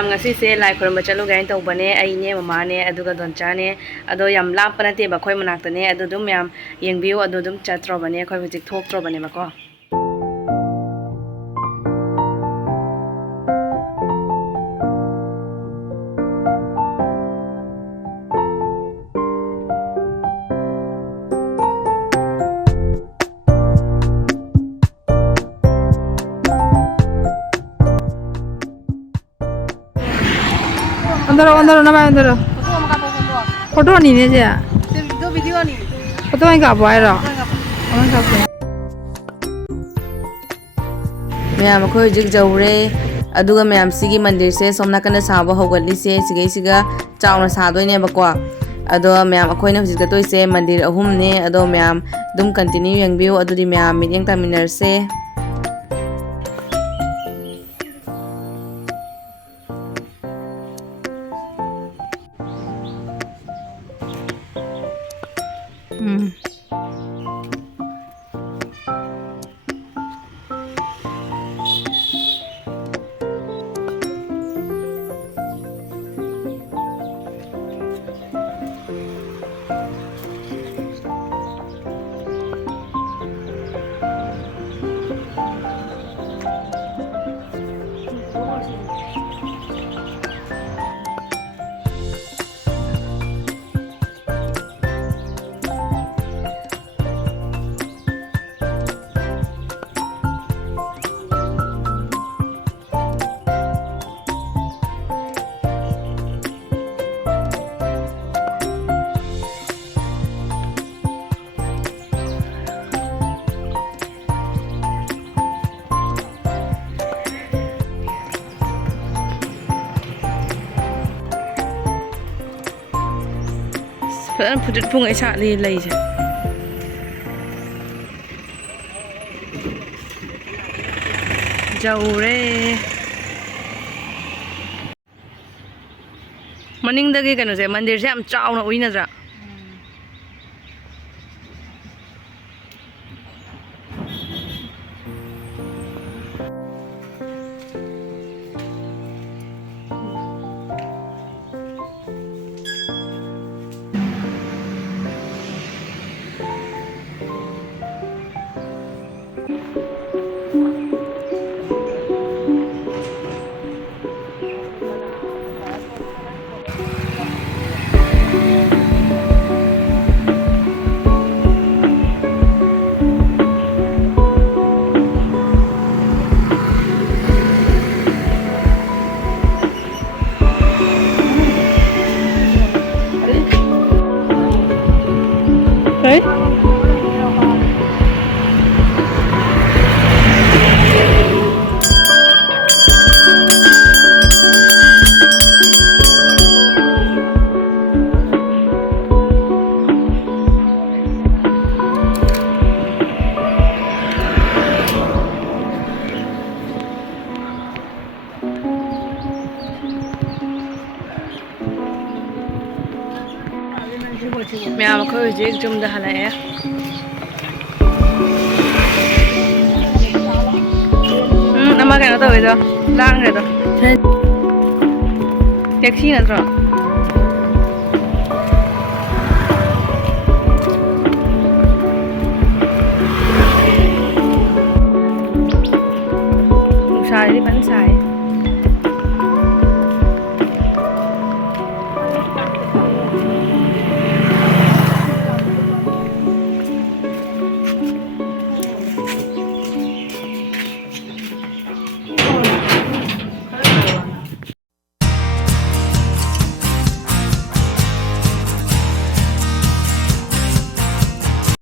ꯃꯌꯥꯝ ꯉꯁꯤꯁꯦ ꯂꯥꯏ ꯈꯨꯔꯨꯝꯕ ꯆꯠꯂꯨꯒꯦꯅ ꯇꯧꯕꯅꯦ ꯑꯩꯅꯦ ꯃꯃꯥꯅꯦ ꯑꯗꯨꯒ ꯗꯣꯟꯆꯥꯅꯦ ꯑꯗꯣ ꯌꯥꯝ ꯂꯥꯞꯄ ꯅꯠꯇꯦꯕ ꯑꯩꯈꯣꯏ ꯃꯅꯥꯛꯇꯅꯦ ꯑꯗꯨ ꯑꯗꯨꯝ ꯃꯌꯥꯝ ꯌꯦꯡꯕꯤꯌꯨ ꯑꯗꯨ ꯑꯗꯨꯝ ꯆꯠꯇ꯭ꯔꯕꯅꯦ ꯑꯩꯈꯣꯏ ꯍꯧꯖꯤꯛ ꯊꯣꯛꯇ꯭ꯔꯕꯅꯦꯕꯀꯣ Ondoro nama ondoro. Foto ni ne je. Itu video ni. Foto yang kapo ayo. Orang kapo. ꯃꯌꯥꯝ ꯑꯩꯈꯣꯏ ꯍꯧꯖꯤꯛ ꯖꯧꯔꯦ ꯑꯗꯨꯒ ꯃꯌꯥꯝ ꯁꯤꯒꯤ ꯃꯟꯗꯤꯔꯁꯦ ꯁꯣꯝ ꯅꯥꯀꯟꯗ ꯁꯥꯕ ꯍꯧꯒꯠꯂꯤꯁꯦ ꯁꯤꯒꯩꯁꯤꯒ ꯆꯥꯎꯅ ꯁꯥꯗꯣꯏꯅꯦꯕꯀꯣ ꯑꯗꯣ ꯃꯌꯥꯝ ꯑꯩꯈꯣꯏꯅ ꯍꯧꯖꯤꯛ ꯆꯠꯇꯣꯏꯁꯦ ꯃꯟꯗꯤꯔ ꯑꯍꯨꯝꯅꯦ ꯑꯗꯣ ꯃꯌꯥꯝ ꯑꯗꯨꯝ ꯀꯟꯇꯤꯅ꯭ꯌꯨ ꯌꯦꯡꯕꯤꯌꯨ ꯑꯗꯨꯗꯤ ꯃꯌꯥꯝ ꯃꯤꯠꯌꯦꯡ ꯇꯥꯃꯤꯟꯅꯔꯁꯦ ꯐꯖꯅ ꯐꯨꯗꯤꯠ ꯐꯨꯡꯉꯩ ꯁꯥꯠꯂꯤ ꯂꯩꯁꯦ ꯖꯧꯔꯦ ꯃꯅꯤꯡꯗꯒꯤ ꯀꯩꯅꯣꯁꯦ ꯃꯟꯗꯤꯔꯁꯦ ꯌꯥꯝ ꯆꯥꯎꯅ ꯎꯏ ꯅꯠꯇ꯭ꯔꯥ ꯃꯌꯥꯝ ꯑꯩꯈꯣꯏ ꯍꯧꯖꯤꯛ ꯌꯨꯝꯗ ꯍꯜꯂꯛꯑꯦ ꯑꯃ ꯀꯩꯅꯣ ꯇꯧꯋꯤꯗꯣ ꯂꯥꯡꯈ꯭ꯔꯦꯗꯣ ꯇꯦꯛꯁꯤ ꯅꯠꯇ꯭ꯔꯣ ꯅꯨꯡꯁꯥꯁꯤꯗꯤ ꯐꯖꯅ ꯁꯥꯏ